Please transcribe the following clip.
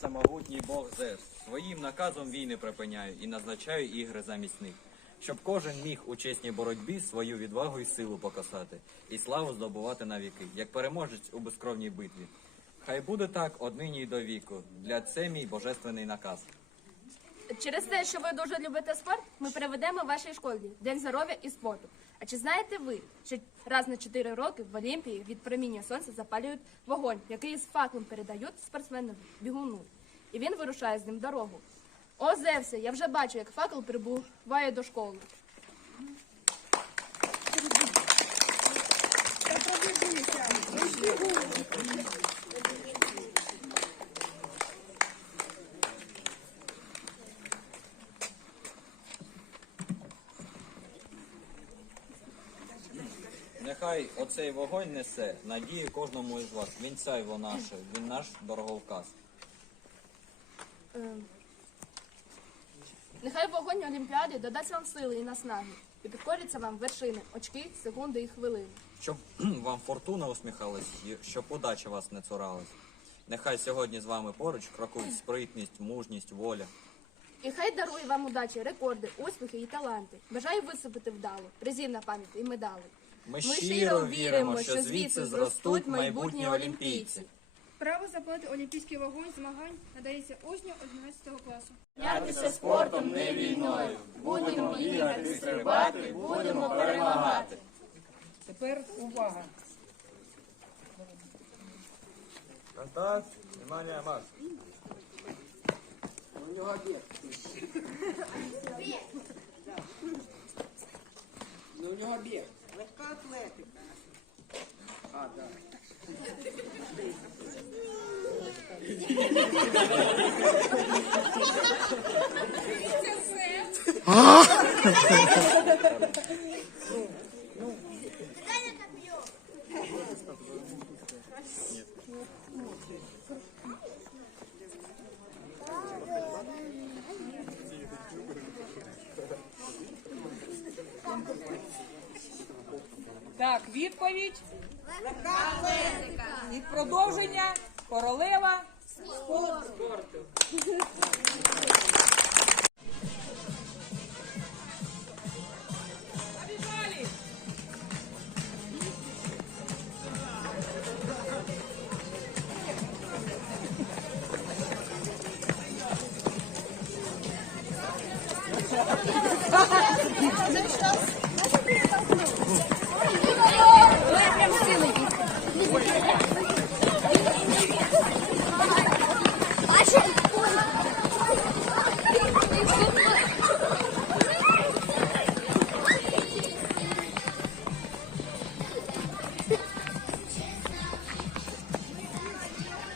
всемогутній Бог Зевс. Своїм наказом війни припиняю і назначаю ігри замість них. Щоб кожен міг у чесній боротьбі свою відвагу і силу показати, і славу здобувати навіки, як переможець у безкровній битві. Хай буде так однині й до віку. Для це мій божественний наказ. Через те, що ви дуже любите спорт, ми переведемо в вашій школі День здоров'я і спорту. А чи знаєте ви, що раз на 4 роки в Олімпії від проміння сонця запалюють вогонь, який з факлом передають спортсмену бігуну, і він вирушає з ним дорогу. О, Зевсе, я вже бачу, як факел прибуває до школи. Нехай оцей вогонь несе надії кожному із вас. Він сяйво наше, він наш дороговказ. Ем, Нехай вогонь Олімпіади додасть вам сили і наснаги, і підкоряться вам вершини, очки, секунди і хвилини. Щоб вам фортуна усміхалась, і щоб удача вас не цуралась. Нехай сьогодні з вами поруч крокують спритність, мужність, воля. І хай дарує вам удачі, рекорди, успіхи і таланти. Бажаю висипати вдало, призів на пам'ять і медали. Ми щиро віримо, що звідси зростуть майбутні олімпійці. Право запалити олімпійський вогонь змагань надається учню 11 класу. Зайнятися спортом, не війною. Будемо бігати, стрибати, будемо перемагати. Тепер увага. Контакт, внимание, марш. Ну, у нього біг. Легка атлетика. А, да. Так, відповідь. І продовження королева спорту.